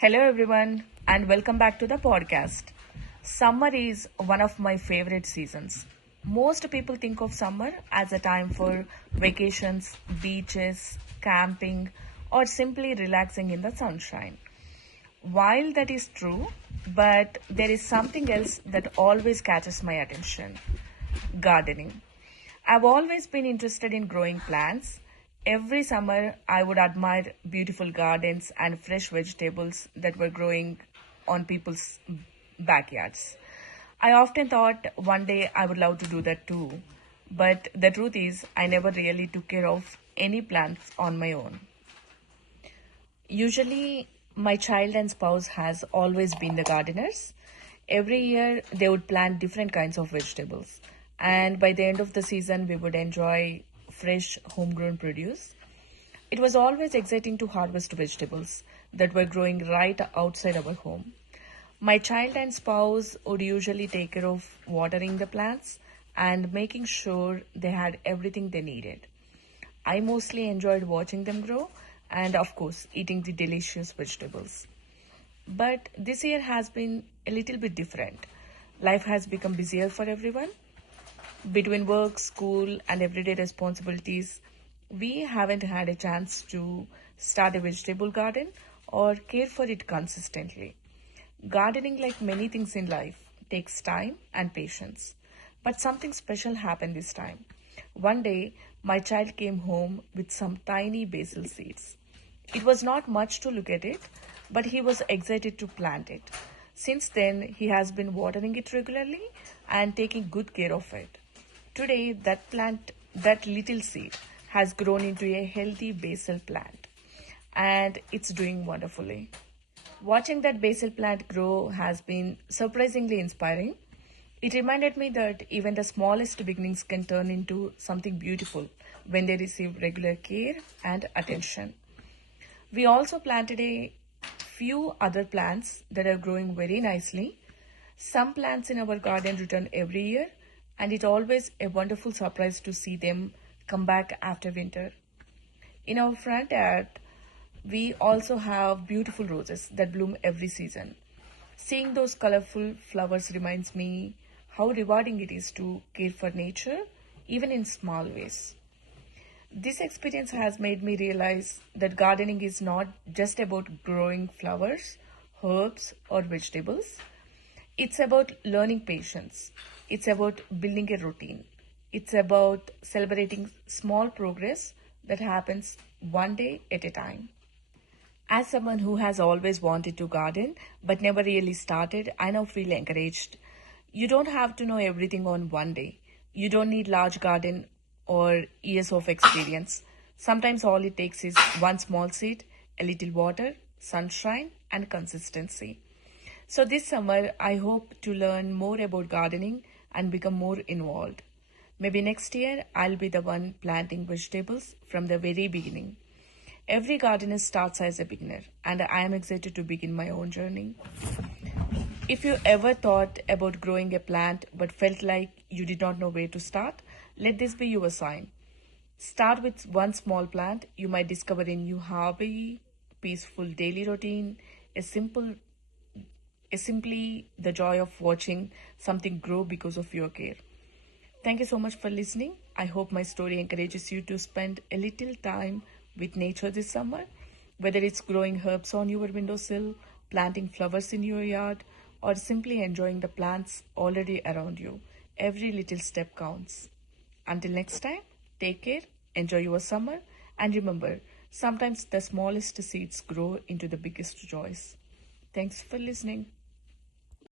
Hello, everyone, and welcome back to the podcast. Summer is one of my favorite seasons. Most people think of summer as a time for vacations, beaches, camping, or simply relaxing in the sunshine. While that is true, but there is something else that always catches my attention: gardening. I've always been interested in growing plants. Every summer, I would admire beautiful gardens and fresh vegetables that were growing on people's backyards. I often thought one day I would love to do that too. But the truth is, I never really took care of any plants on my own. Usually, my child and spouse has always been the gardeners. Every year, they would plant different kinds of vegetables. And by the end of the season, we would enjoy fresh homegrown produce. It was always exciting to harvest vegetables that were growing right outside our home. My child and spouse would usually take care of watering the plants and making sure they had everything they needed. I mostly enjoyed watching them grow and, of course, eating the delicious vegetables. But this year has been a little bit different. Life has become busier for everyone. Between work, school, and everyday responsibilities, we haven't had a chance to start a vegetable garden or care for it consistently. Gardening, like many things in life, takes time and patience. But something special happened this time. One day, my child came home with some tiny basil seeds. It was not much to look at it, but he was excited to plant it. Since then, he has been watering it regularly and taking good care of it. Today, that little seed, has grown into a healthy basil plant and it's doing wonderfully. Watching that basil plant grow has been surprisingly inspiring. It reminded me that even the smallest beginnings can turn into something beautiful when they receive regular care and attention. We also planted a few other plants that are growing very nicely. Some plants in our garden return every year, and it's always a wonderful surprise to see them come back after winter. In our front yard, we also have beautiful roses that bloom every season. Seeing those colorful flowers reminds me how rewarding it is to care for nature, even in small ways. This experience has made me realize that gardening is not just about growing flowers, herbs, or vegetables. It's about learning patience. It's about building a routine. It's about celebrating small progress that happens one day at a time. As someone who has always wanted to garden but never really started, I now feel encouraged. You don't have to know everything on one day. You don't need large garden or years of experience. Sometimes all it takes is one small seed, a little water, sunshine, and consistency. So this summer, I hope to learn more about gardening and become more involved. Maybe next year, I'll be the one planting vegetables from the very beginning. Every gardener starts as a beginner, and I am excited to begin my own journey. If you ever thought about growing a plant but felt like you did not know where to start, let this be your sign. Start with one small plant. You might discover a new hobby, peaceful daily routine, a simple is simply the joy of watching something grow because of your care. Thank you so much for listening. I hope my story encourages you to spend a little time with nature this summer, whether it's growing herbs on your windowsill, planting flowers in your yard, or simply enjoying the plants already around you. Every little step counts. Until next time, take care, enjoy your summer, and remember, sometimes the smallest seeds grow into the biggest joys. Thanks for listening.